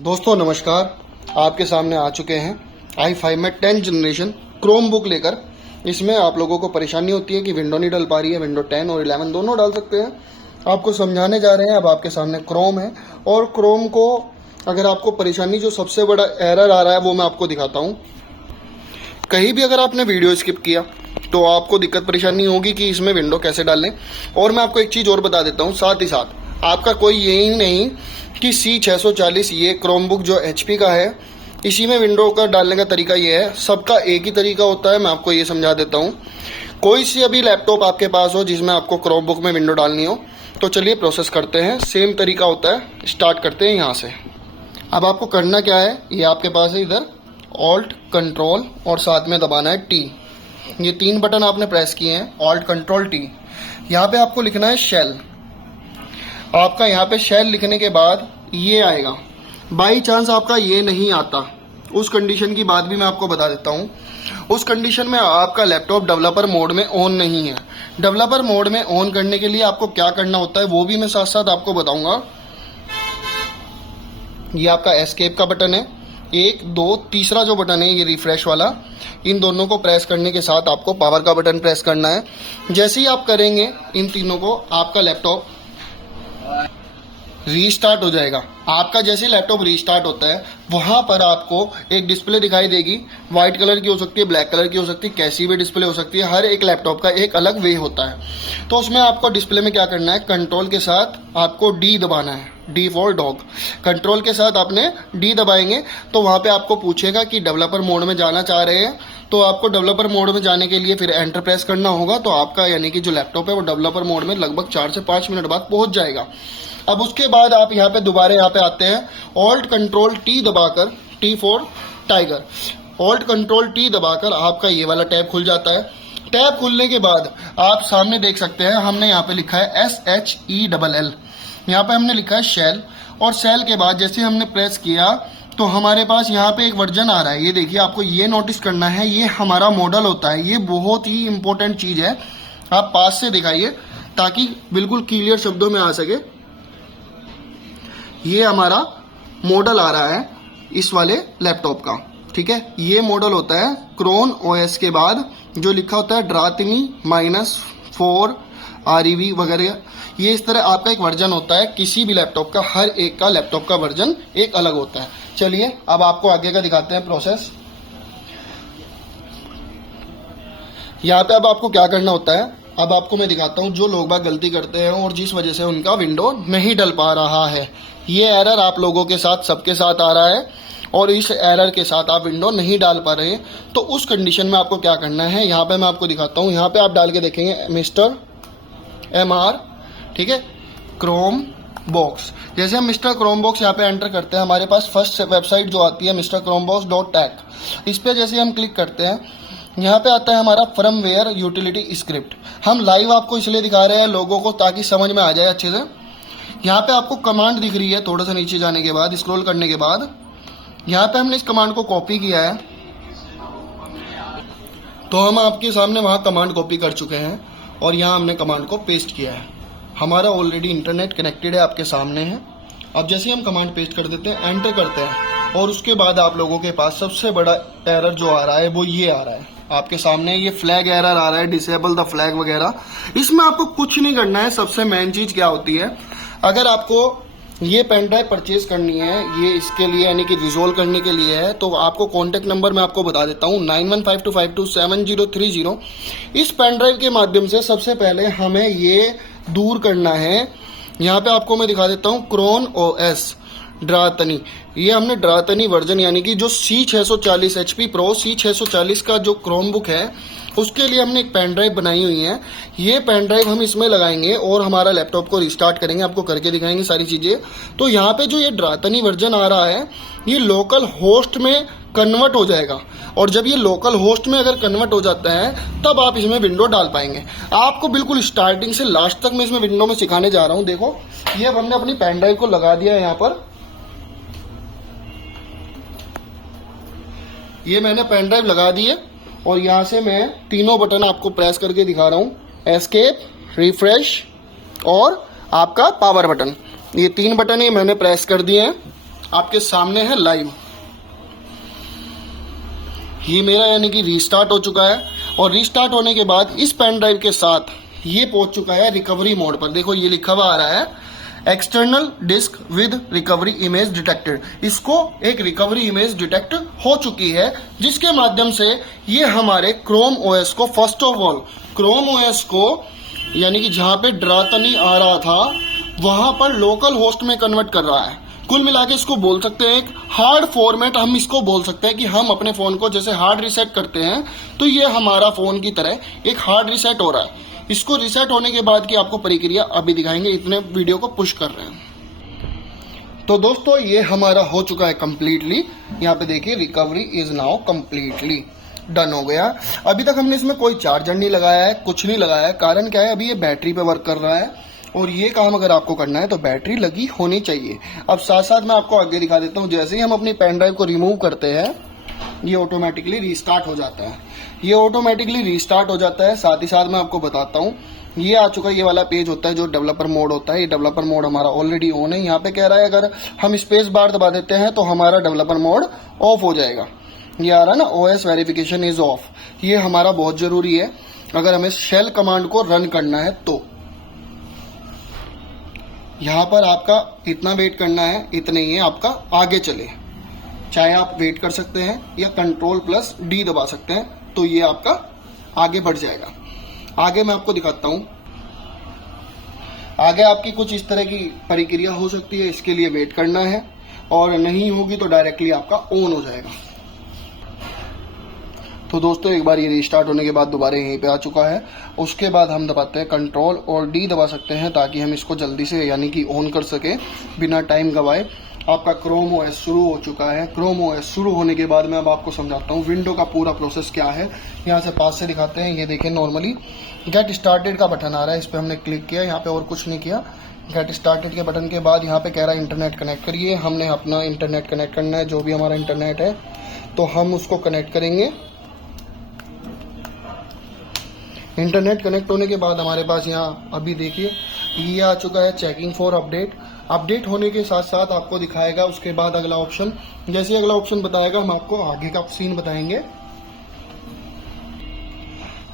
दोस्तों नमस्कार, आपके सामने आ चुके हैं i5 में 10th जनरेशन क्रोम बुक लेकर। इसमें आप लोगों को परेशानी होती है कि विंडो नहीं डल पा रही है, विंडो 10 और 11 दोनों डाल सकते हैं। आपको समझाने जा रहे हैं। अब आपके सामने क्रोम है और क्रोम को अगर आपको परेशानी जो सबसे बड़ा एरर आ रहा है वो मैं आपको दिखाता हूँ। कहीं भी अगर आपने वीडियो स्किप किया तो आपको दिक्कत परेशानी होगी कि इसमें विंडो कैसे डालें। और मैं आपको एक चीज़ और बता देता हूँ, साथ ही साथ आपका कोई यही नहीं कि C640 ये क्रोम बुक जो HP का है, इसी में विंडो का डालने का तरीका ये है। सबका एक ही तरीका होता है, मैं आपको ये समझा देता हूँ। कोई सी अभी लैपटॉप आपके पास हो जिसमें आपको क्रोम बुक में विंडो डालनी हो, तो चलिए प्रोसेस करते हैं। सेम तरीका होता है, स्टार्ट करते हैं यहाँ से। अब आपको करना क्या है, ये आपके पास है इधर ऑल्ट कंट्रोल और साथ में दबाना है T। ये 3 बटन आपने प्रेस किए हैं, ऑल्ट कंट्रोल T। यहाँ पे आपको लिखना है शेल। आपका यहाँ पे शेल लिखने के बाद ये आएगा। बाई चांस आपका ये नहीं आता, उस कंडीशन की बात भी मैं आपको बता देता हूँ। उस कंडीशन में आपका लैपटॉप डेवलपर मोड में ऑन नहीं है। डेवलपर मोड में ऑन करने के लिए आपको क्या करना होता है वो भी मैं साथ साथ आपको बताऊंगा। ये आपका एस्केप का बटन है, 1 2 तीसरा जो बटन है ये रिफ्रेश वाला। इन दोनों को प्रेस करने के साथ आपको पावर का बटन प्रेस करना है। जैसे ही आप करेंगे इन तीनों को, आपका लैपटॉप रीस्टार्ट हो जाएगा। आपका जैसे लैपटॉप रीस्टार्ट होता है वहां पर आपको एक डिस्प्ले दिखाई देगी। व्हाइट कलर की हो सकती है, ब्लैक कलर की हो सकती है, कैसी भी डिस्प्ले हो सकती है। हर एक लैपटॉप का एक अलग वे होता है। तो उसमें आपको डिस्प्ले में क्या करना है, कंट्रोल के साथ आपको D दबाना है, D फॉर डॉग। कंट्रोल के साथ आपने D दबाएंगे तो वहां पे आपको पूछेगा कि डेवलपर मोड में जाना चाह रहे हैं। तो आपको डेवलपर मोड में जाने के लिए फिर एंटर प्रेस करना होगा। तो आपका यानी कि जो लैपटॉप है वो डेवलपर मोड में लगभग 4 से 5 मिनट बाद पहुंच जाएगा। अब उसके बाद आप यहाँ पे दोबारा यहाँ पे आते हैं, ऑल्ट कंट्रोल T दबाकर, T for tiger, alt control T दबाकर आपका ये वाला टैब खुल जाता है। टैब खुलने के बाद आप सामने देख सकते हैं, हमने यहाँ पे लिखा है SHELL। यहाँ पे हमने लिखा है शेल। और शेल के बाद जैसे हमने प्रेस किया तो हमारे पास यहाँ पे एक वर्जन आ रहा है। ये देखिए, आपको ये नोटिस करना है, ये हमारा मॉडल होता है। ये बहुत ही इंपॉर्टेंट चीज है, आप पास से दिखाइए ताकि बिल्कुल क्लियर शब्दों में आ सके। ये हमारा मॉडल आ रहा है इस वाले लैपटॉप का, ठीक है। ये मॉडल होता है क्रोन OS के बाद जो लिखा होता है ड्रातनी -4 REV वगैरह। ये इस तरह आपका एक वर्जन होता है। किसी भी लैपटॉप का, हर एक का लैपटॉप का वर्जन एक अलग होता है। चलिए अब आपको आगे का दिखाते हैं प्रोसेस। यहाँ पे अब आपको क्या करना होता है, अब आपको मैं दिखाता हूँ जो लोग बाग गलती करते हैं और जिस वजह से उनका विंडो नहीं डल पा रहा है। ये एरर आप लोगों के साथ, सबके साथ आ रहा है और इस एरर के साथ आप विंडो नहीं डाल पा रहे हैं। तो उस कंडीशन में आपको क्या करना है, यहाँ पे मैं आपको दिखाता हूँ। यहाँ पे आप डाल के देखेंगे मिस्टर MR, ठीक है, क्रोम बॉक्स। जैसे हम मिस्टर क्रोम बॉक्स यहाँ पे एंटर करते हैं, हमारे पास फर्स्ट वेबसाइट जो आती है mrchromebox.tech। इस पे जैसे हम क्लिक करते हैं, यहाँ पे आता है हमारा फर्मवेयर यूटिलिटी स्क्रिप्ट। हम लाइव आपको इसलिए दिखा रहे हैं लोगों को ताकि समझ में आ जाए अच्छे से। यहाँ पे आपको कमांड दिख रही है, थोड़ा सा नीचे जाने के बाद, स्क्रॉल करने के बाद यहाँ पे हमने इस कमांड को कॉपी किया है। तो हम आपके सामने वहाँ कमांड कॉपी कर चुके हैं और यहाँ हमने कमांड को पेस्ट किया है। हमारा ऑलरेडी इंटरनेट कनेक्टेड है, आपके सामने है। अब जैसे हम कमांड पेस्ट कर देते हैं, एंटर करते हैं और उसके बाद आप लोगों के पास सबसे बड़ा एरर जो आ रहा है वो ये आ रहा है आपके सामने। ये फ्लैग एरर आ रहा है, डिसेबल द फ्लैग वगैरह। इसमें आपको कुछ नहीं करना है। सबसे मेन चीज क्या होती है, अगर आपको ये पेन ड्राइव परचेज करनी है, ये इसके लिए यानी कि रिजोल्व करने के लिए है, तो आपको कॉन्टेक्ट नंबर मैं आपको बता देता हूँ 9152527030। इस पेन ड्राइव के माध्यम से सबसे पहले हमें ये दूर करना है। यहाँ पे आपको मैं दिखा देता हूँ क्रोन OS ड्रातनी। ये हमने ड्रातनी वर्जन यानी कि जो C640 HP Pro C640 का जो क्रोम बुक है उसके लिए हमने एक पेन ड्राइव बनाई हुई है। ये पेन ड्राइव हम इसमें लगाएंगे और हमारा लैपटॉप को रिस्टार्ट करेंगे, आपको करके दिखाएंगे सारी चीज़ें। तो यहाँ पे जो ये ड्रातनी वर्जन आ रहा है ये लोकल होस्ट में कन्वर्ट हो जाएगा और जब ये लोकल होस्ट में अगर कन्वर्ट हो जाता है तब आप इसमें विंडो डाल पाएंगे। आपको बिल्कुल स्टार्टिंग से लास्ट तक मैं इसमें विंडो में सिखाने जा रहा हूँ। देखो, ये अब हमने अपनी पेन ड्राइव को लगा दिया है यहाँ पर। ये मैंने पेन ड्राइव लगा दी है और यहाँ से मैं तीनों बटन आपको प्रेस करके दिखा रहा हूँ, एस्केप, रिफ्रेश और आपका पावर बटन। ये 3 बटन ही मैंने प्रेस कर दिए हैं आपके सामने है लाइव। ये मेरा यानी कि रीस्टार्ट हो चुका है, और रीस्टार्ट होने के बाद इस पेन ड्राइव के साथ ये पहुंच चुका है रिकवरी मोड पर। देखो ये लिखा हुआ आ रहा है external disk with recovery image detected. इसको एक रिकवरी इमेज डिटेक्ट हो चुकी है, जिसके माध्यम से ये हमारे क्रोम ओएस को, first of all Chrome OS को यानी कि जहां पे ड्रातनी आ रहा था वहां पर लोकल होस्ट में कन्वर्ट कर रहा है। कुल मिला के इसको बोल सकते हैं एक हार्ड फॉर्मेट। हम इसको बोल सकते हैं कि हम अपने फोन को जैसे हार्ड रीसेट करते हैं, तो ये हमारा फोन की तरह एक हार्ड रीसेट हो रहा है। इसको रीसेट होने के बाद की आपको प्रक्रिया अभी दिखाएंगे, इतने वीडियो को पुश कर रहे हैं। तो दोस्तों ये हमारा हो चुका है कंप्लीटली। यहाँ पे देखिए recovery is now completely done हो गया। अभी तक हमने इसमें कोई चार्जर नहीं लगाया है, कुछ नहीं लगाया है। कारण क्या है, अभी ये बैटरी पे वर्क कर रहा है, और ये काम अगर आपको करना है तो बैटरी लगी होनी चाहिए। अब साथ साथ मैं आपको आगे दिखा देता हूँ। जैसे ही हम अपनी पेन ड्राइव को रिमूव करते हैं ये ऑटोमेटिकली रीस्टार्ट हो जाता है। ये ऑटोमेटिकली रीस्टार्ट हो जाता है। साथ ही साथ मैं आपको बताता हूँ, ये आ चुका है, ये वाला पेज होता है जो डेवलपर मोड होता है। ये डेवलपर मोड हमारा ऑलरेडी ऑन है। यहाँ पे कह रहा है अगर हम स्पेस बार दबा देते हैं तो हमारा डेवलपर मोड ऑफ हो जाएगा। ये आ रहा है ना, OS वेरिफिकेशन इज ऑफ। ये हमारा बहुत जरूरी है अगर हमें शेल कमांड को रन करना है तो। यहाँ पर आपका इतना वेट करना है, इतने ही है आपका आगे चले। चाहे आप वेट कर सकते हैं या Ctrl+D दबा सकते हैं, तो ये आपका आगे बढ़ जाएगा। आगे मैं आपको दिखाता हूं। आगे आपकी कुछ इस तरह की प्रक्रिया हो सकती है, इसके लिए वेट करना है, और नहीं होगी तो डायरेक्टली आपका ऑन हो जाएगा। तो दोस्तों एक बार ये रीस्टार्ट होने के बाद दोबारा यहीं पे आ चुका है। उसके बाद हम दबाते हैं Ctrl और D दबा सकते हैं, ताकि हम इसको जल्दी से यानी कि ऑन कर सके बिना टाइम गवाए। आपका क्रोम OS शुरू हो चुका है। क्रोम OS शुरू होने के बाद मैं अब आपको समझाता हूँ विंडो का पूरा प्रोसेस क्या है। यहाँ से पास से दिखाते हैं। ये देखें, नॉर्मली गेट स्टार्टेड का बटन आ रहा है, इस पर हमने क्लिक किया। यहाँ पे और कुछ नहीं किया। गेट स्टार्टेड के बटन के बाद यहाँ पे कह रहा है इंटरनेट कनेक्ट करिए। हमने अपना इंटरनेट कनेक्ट करना है, जो भी हमारा इंटरनेट है, तो हम उसको कनेक्ट करेंगे। इंटरनेट कनेक्ट होने के बाद हमारे पास यहाँ अभी देखिए ये आ चुका है चेकिंग फॉर अपडेट। अपडेट होने के साथ साथ आपको दिखाएगा उसके बाद अगला ऑप्शन। जैसे अगला ऑप्शन बताएगा हम आपको आगे का सीन बताएंगे।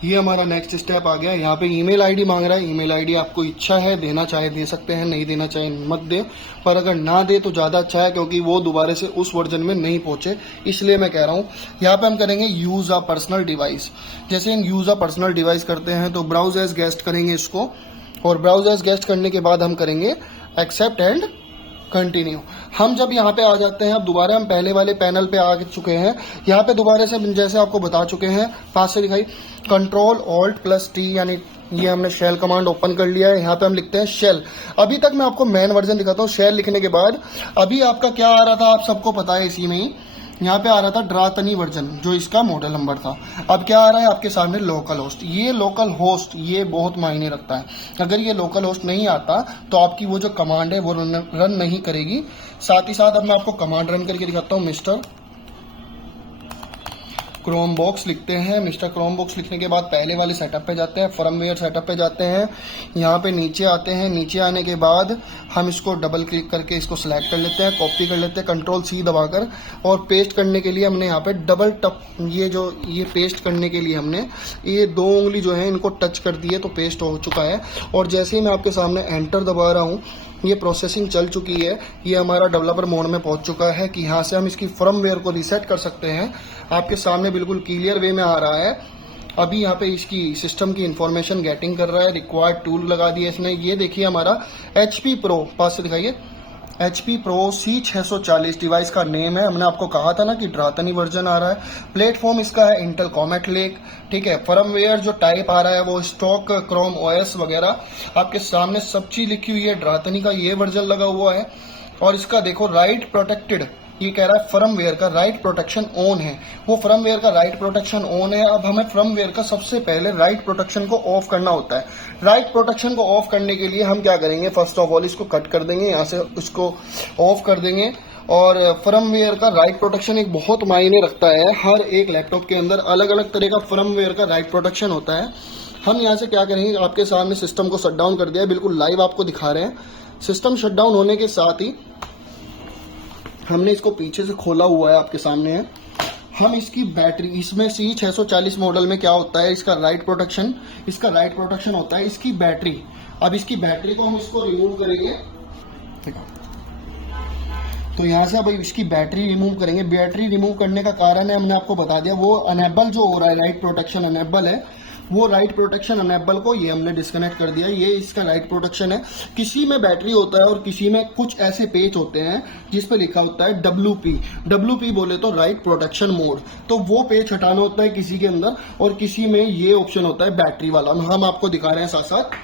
ये हमारा नेक्स्ट स्टेप आ गया। यहाँ पे ईमेल आईडी मांग रहा है। ईमेल आईडी आपको इच्छा है देना चाहे दे सकते हैं, नहीं देना चाहे मत दे, पर अगर ना दे तो ज़्यादा अच्छा है, क्योंकि वो दोबारा से उस वर्जन में नहीं पहुंचे, इसलिए मैं कह रहा हूँ। यहाँ पे हम करेंगे यूज अ पर्सनल डिवाइस। जैसे हम यूज अ पर्सनल डिवाइस करते हैं तो ब्राउज एज गेस्ट करेंगे इसको, और ब्राउज एज गेस्ट करने के बाद हम करेंगे एक्सेप्ट एंड कंटिन्यू। हम जब यहाँ पे आ जाते हैं, अब दोबारा हम पहले वाले पैनल पे आ चुके हैं। यहाँ पे दोबारा से जैसे आपको बता चुके हैं, पास से दिखाई Ctrl+Alt+T, यानी ये हमने शेल कमांड ओपन कर लिया है। यहाँ पे हम लिखते हैं शेल। अभी तक मैं आपको मेन वर्जन दिखाता हूँ। शेल लिखने के बाद अभी आपका क्या आ रहा था, आप सबको पता है, इसी में ही यहाँ पे आ रहा था ड्रातनी वर्जन, जो इसका मॉडल नंबर था। अब क्या आ रहा है आपके सामने, लोकल होस्ट। ये लोकल होस्ट ये बहुत मायने रखता है। अगर ये लोकल होस्ट नहीं आता तो आपकी वो जो कमांड है वो रन नहीं करेगी। साथ ही साथ अब मैं आपको कमांड रन करके दिखाता हूँ। मिस्टर क्रोम बॉक्स लिखते हैं। मिस्टर क्रोम बॉक्स लिखने के बाद पहले वाले सेटअप पे जाते हैं, फर्मवेयर सेटअप पे जाते हैं। यहाँ पे नीचे आते हैं। नीचे आने के बाद हम इसको डबल क्लिक करके इसको सिलेक्ट कर लेते हैं, कॉपी कर लेते हैं Ctrl+C दबाकर, और पेस्ट करने के लिए हमने यहाँ पे डबल टप, ये पेस्ट करने के लिए हमने ये 2 उंगली जो है इनको टच कर दिए तो पेस्ट हो चुका है। और जैसे ही मैं आपके सामने एंटर दबा रहा हूँ, ये प्रोसेसिंग चल चुकी है। ये हमारा डेवलपर मोड में पहुंच चुका है कि यहाँ से हम इसकी फर्मवेयर को रीसेट कर सकते हैं। आपके सामने बिल्कुल क्लियर वे में आ रहा है। अभी यहाँ पे इसकी सिस्टम की इंफॉर्मेशन गेटिंग कर रहा है। रिक्वायर्ड टूल लगा दिया इसने। ये देखिए हमारा HP Pro, पास से दिखाइए, HP Pro C640 डिवाइस का नेम है। हमने आपको कहा था ना कि ड्रातनी वर्जन आ रहा है। प्लेटफॉर्म इसका है इंटेल कॉमेट लेक, ठीक है। फर्मवेयर जो टाइप आ रहा है वो स्टॉक क्रोम OS वगैरह आपके सामने सब चीज लिखी हुई है। ड्रातनी का ये वर्जन लगा हुआ है। और इसका देखो राइट प्रोटेक्टेड, ये कह रहा है फर्मवेयर का राइट प्रोटेक्शन ऑन है। वो फर्मवेयर का राइट प्रोटेक्शन ऑन है। अब हमें फर्मवेयर का सबसे पहले राइट प्रोटेक्शन को ऑफ करना होता है। राइट प्रोटेक्शन को ऑफ करने के लिए हम क्या करेंगे, फर्स्ट ऑफ ऑल इसको कट कर देंगे, यहाँ से इसको ऑफ कर देंगे। और फर्मवेयर का राइट प्रोटेक्शन एक बहुत मायने रखता है। हर एक लैपटॉप के अंदर अलग अलग तरह का फर्मवेयर का राइट प्रोटेक्शन होता है। हम यहाँ से क्या करेंगे, आपके सामने सिस्टम को शट डाउन कर दिया है, बिल्कुल लाइव आपको दिखा रहे हैं। सिस्टम शट डाउन होने के साथ ही हमने इसको पीछे से खोला हुआ है, आपके सामने है। हम इसकी बैटरी, इसमें CE640 मॉडल में क्या होता है, इसका राइट प्रोटेक्शन होता है इसकी बैटरी। अब इसकी बैटरी को हम इसको रिमूव करेंगे, तो यहाँ से अब इसकी बैटरी रिमूव करेंगे। बैटरी रिमूव करने का कारण है, हमने आपको बता दिया, वो अनेबल जो हो रहा है, राइट प्रोटेक्शन अनेबल है, वो राइट प्रोटेक्शन अनेबल को ये हमने डिस्कनेक्ट कर दिया। ये इसका राइट प्रोटेक्शन है। किसी में बैटरी होता है और किसी में कुछ ऐसे पेज होते हैं जिस पे लिखा होता है WP बोले तो राइट प्रोटेक्शन मोड, तो वो पेज हटाना होता है किसी के अंदर, और किसी में ये ऑप्शन होता है बैटरी वाला। हम आपको दिखा रहे हैं साथ साथ।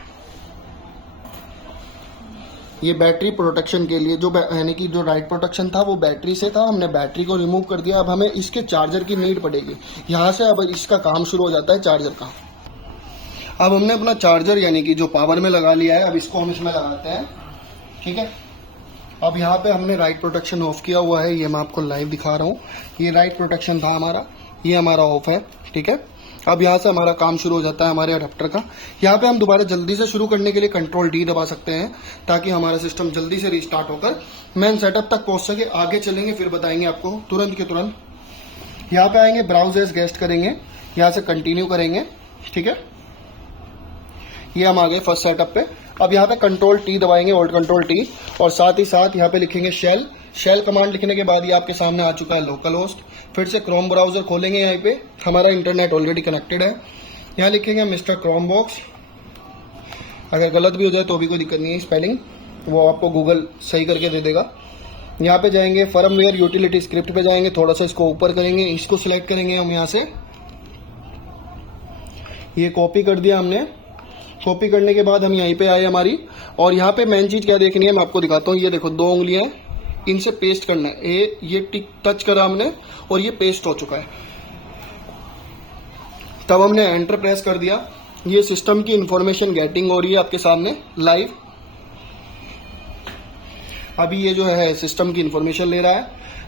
ये बैटरी प्रोटेक्शन के लिए, जो यानी कि जो राइट प्रोटेक्शन था वो बैटरी से था, हमने बैटरी को रिमूव कर दिया। अब हमें इसके चार्जर की नीड पड़ेगी। यहाँ से अब इसका काम शुरू हो जाता है चार्जर का। अब हमने अपना चार्जर यानी कि जो पावर में लगा लिया है, अब इसको हम इसमें लगाते हैं, ठीक है। अब यहाँ पे हमने राइट प्रोटेक्शन ऑफ किया हुआ है, ये मैं आपको लाइव दिखा रहा हूँ। ये राइट प्रोटेक्शन था हमारा, ये हमारा ऑफ है, ठीक है। अब यहाँ से हमारा काम शुरू हो जाता है हमारे अडेप्टर का। यहाँ पे हम दोबारा जल्दी से शुरू करने के लिए Ctrl+D दबा सकते हैं, ताकि हमारा सिस्टम जल्दी से रिस्टार्ट होकर मेन सेटअप तक पहुंच सके। आगे चलेंगे फिर बताएंगे आपको तुरंत के तुरंत। यहाँ पे आएंगे, ब्राउज एज गेस्ट करेंगे, यहाँ से कंटिन्यू करेंगे, ठीक है। ये हम आ गए फर्स्ट सेटअप पे। अब यहाँ पे Ctrl+T दबाएंगे, Alt Ctrl+T, और साथ ही साथ यहाँ पे लिखेंगे शेल कमांड लिखने के बाद ये आपके सामने आ चुका है लोकल होस्ट। फिर से क्रोम ब्राउजर खोलेंगे, यहाँ पे हमारा इंटरनेट ऑलरेडी कनेक्टेड है। यहाँ लिखेंगे मिस्टर क्रोम बॉक्स। अगर गलत भी हो जाए तो भी कोई दिक्कत नहीं है, स्पेलिंग वो आपको गूगल सही करके दे देगा। यहाँ पे जाएंगे, फर्मवेयर यूटिलिटी स्क्रिप्ट पे जाएंगे, थोड़ा सा इसको ऊपर करेंगे, इसको सिलेक्ट करेंगे हम यहाँ से। ये कॉपी कर दिया हमने। कॉपी करने के बाद हम यहीं पे आए हमारी, और यहाँ पे मेन चीज क्या देखनी है मैं आपको दिखाता हूँ। ये देखो 2 उंगलियां, इनसे पेस्ट करना है। ये टिक टच करा हमने और ये पेस्ट हो चुका है। तब हमने एंटर प्रेस कर दिया। ये सिस्टम की इंफॉर्मेशन गेटिंग हो रही है आपके सामने लाइव। अभी ये जो है सिस्टम की इंफॉर्मेशन ले रहा है,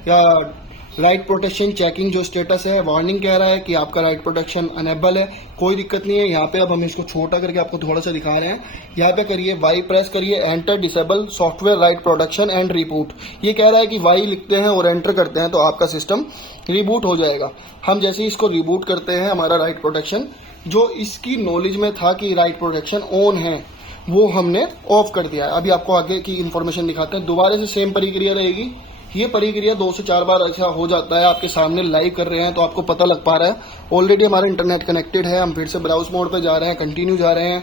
या राइट प्रोटेक्शन चेकिंग जो स्टेटस है, वार्निंग कह रहा है कि आपका राइट प्रोटेक्शन अनेबल है, कोई दिक्कत नहीं है। यहाँ पे अब हम इसको छोटा करके आपको थोड़ा सा दिखा रहे हैं। यहाँ पे करिए वाई प्रेस करिए, enter disable software right protection and reboot. ये कह रहा है कि वाई लिखते हैं और एंटर करते हैं तो आपका सिस्टम रिबूट हो जाएगा। हम जैसे ही इसको रिबूट करते हैं, हमारा राइट प्रोटेक्शन जो इसकी नॉलेज में था कि राइट प्रोटेक्शन ऑन है, वो हमने ऑफ कर दिया है। अभी आपको आगे की इंफॉर्मेशन दिखाते हैं। दोबारा से सेम प्रक्रिया रहेगी। ये प्रक्रिया 2 से 4 बार ऐसा हो जाता है। आपके सामने लाइव कर रहे हैं तो आपको पता लग पा रहा है। ऑलरेडी हमारा इंटरनेट कनेक्टेड है। हम फिर से ब्राउज मोड पे जा रहे हैं, कंटिन्यू जा रहे हैं।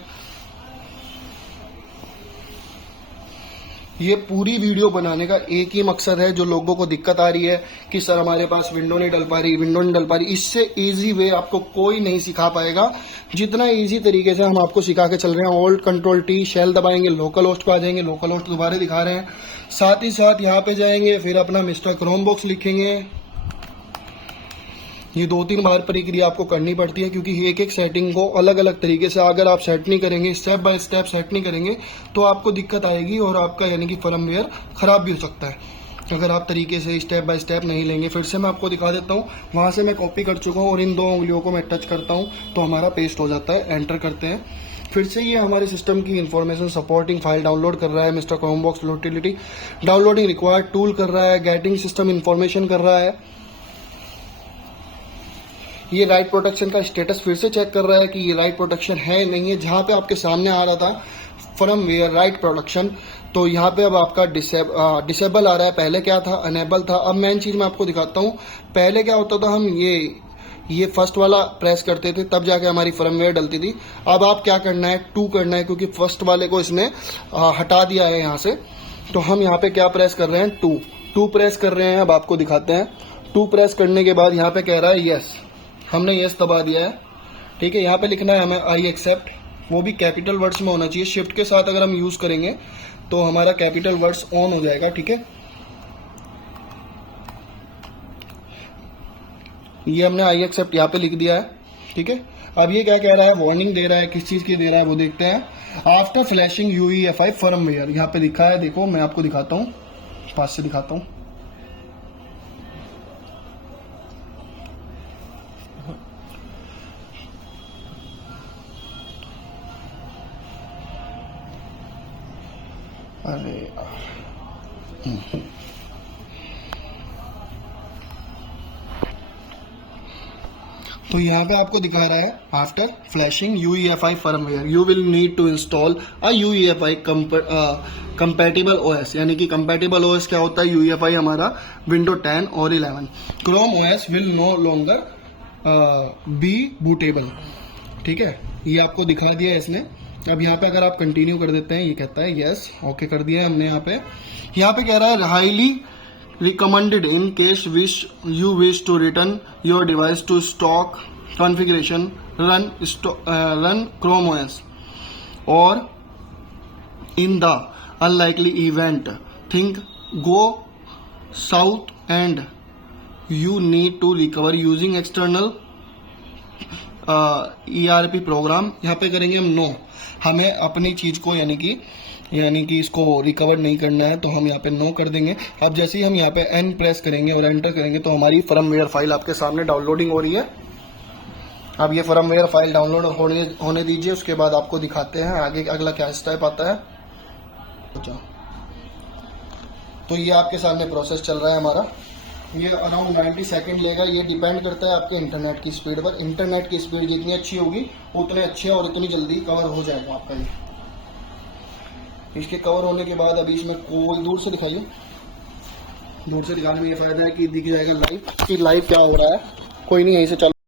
ये पूरी वीडियो बनाने का एक ही मकसद है, जो लोगों को दिक्कत आ रही है कि सर हमारे पास विंडो नहीं डल पा रही, इससे इजी वे आपको कोई नहीं सिखा पाएगा जितना इजी तरीके से हम आपको सिखा के चल रहे हैं। Alt Ctrl+T शेल दबाएंगे, लोकल होस्ट पे आ जाएंगे, लोकल होस्ट दोबारा दिखा रहे हैं। साथ ही साथ यहाँ पे जाएंगे, फिर अपना मिस्टर क्रोम बॉक्स लिखेंगे। ये 2-3 बार प्रक्रिया आपको करनी पड़ती है, क्योंकि एक एक सेटिंग को अलग अलग तरीके से अगर आप सेट नहीं करेंगे, स्टेप बाय स्टेप सेट नहीं करेंगे, तो आपको दिक्कत आएगी और आपका यानी कि फर्मवेयर खराब भी हो सकता है अगर आप तरीके से स्टेप बाय स्टेप नहीं लेंगे। फिर से मैं आपको दिखा देता हूँ। वहां से मैं कॉपी कर चुका हूँ और इन 2 उंगलियों को मैं टच करता हूँ तो हमारा पेस्ट हो जाता है। एंटर करते हैं। फिर से ये हमारे सिस्टम की इंफॉर्मेशन सपोर्टिंग फाइल डाउनलोड कर रहा है। Mister Chrome box utility downloading required tool कर रहा है, गेटिंग सिस्टम इंफॉर्मेशन कर रहा है। ये राइट प्रोटेक्शन का स्टेटस फिर से चेक कर रहा है कि ये राइट प्रोटेक्शन है नहीं है। जहां पे आपके सामने आ रहा था फर्मवेयर राइट प्रोटेक्शन, तो यहाँ पे अब आपका डिसेबल आ रहा है। पहले क्या था, अनेबल था। अब मेन चीज मैं आपको दिखाता हूँ। पहले क्या होता था, हम ये फर्स्ट वाला प्रेस करते थे तब जाके हमारी फर्मवेयर डलती थी। अब आप क्या करना है, 2 करना है, क्योंकि फर्स्ट वाले को इसने हटा दिया है यहाँ से। तो हम यहाँ पे क्या प्रेस कर रहे हैं, 2 प्रेस कर रहे हैं। अब आपको दिखाते हैं। 2 प्रेस करने के बाद यहाँ पे कह रहा है यस, हमने यस दबा दिया है, ठीक है। यहाँ पे लिखना है हमें आई एक्सेप्ट, वो भी कैपिटल वर्ड्स में होना चाहिए। शिफ्ट के साथ अगर हम यूज करेंगे तो हमारा कैपिटल वर्ड्स ऑन हो जाएगा, ठीक है। ये हमने आई एक्सेप्ट यहाँ पे लिख दिया है, ठीक है। अब ये क्या कह रहा है, वार्निंग दे रहा है, किस चीज की दे रहा है वो देखते हैं। आफ्टर फ्लैशिंग UEFI फर्मवेयर, यहाँ पे लिखा है, देखो मैं आपको दिखाता हूँ, पास से दिखाता हूँ। अरे तो यहाँ पे आपको दिखा रहा है after flashing UEFI firmware you will need to install a UEFI compatible OS। यानी कि कंपैटिबल OS क्या होता है? UEFI हमारा विंडो 10 और 11। Chrome OS will no longer be bootable. ठीक है, ये आपको दिखा दिया है इसने। अब यहाँ पे अगर आप कंटिन्यू कर देते हैं, ये कहता है यस, ओके कर दिया है हमने। यहाँ पे कह रहा है highly recommended in case you wish to return your device to stock configuration, run Chrome OS, or in the unlikely event things go south and you need to recover using external ERP program. यहाँ पे करेंगे हम no, हमें अपनी चीज को यानी कि इसको रिकवर नहीं करना है, तो हम यहाँ पे नो कर देंगे। अब जैसे ही हम यहाँ पे एन प्रेस करेंगे और एंटर करेंगे तो हमारी फर्मवेयर फाइल आपके सामने डाउनलोडिंग हो रही है। अब ये फर्मवेयर फाइल डाउनलोड होने दीजिए, उसके बाद आपको दिखाते हैं आगे अगला क्या स्टेप आता है। तो ये आपके सामने प्रोसेस चल रहा है हमारा। ये अराउंड 90 सेकेंड लेगा। ये डिपेंड करता है आपके इंटरनेट की स्पीड पर। इंटरनेट की स्पीड जितनी अच्छी होगी उतने अच्छे और उतनी जल्दी कवर हो जाएगा आपका ये। इसके कवर होने के बाद अभी इसमें कोई दूर से दिखाइए, दूर से दिखाने में ये फायदा है कि दिख जाएगा लाइव कि लाइव क्या हो रहा है। कोई नहीं, यहीं से चलो।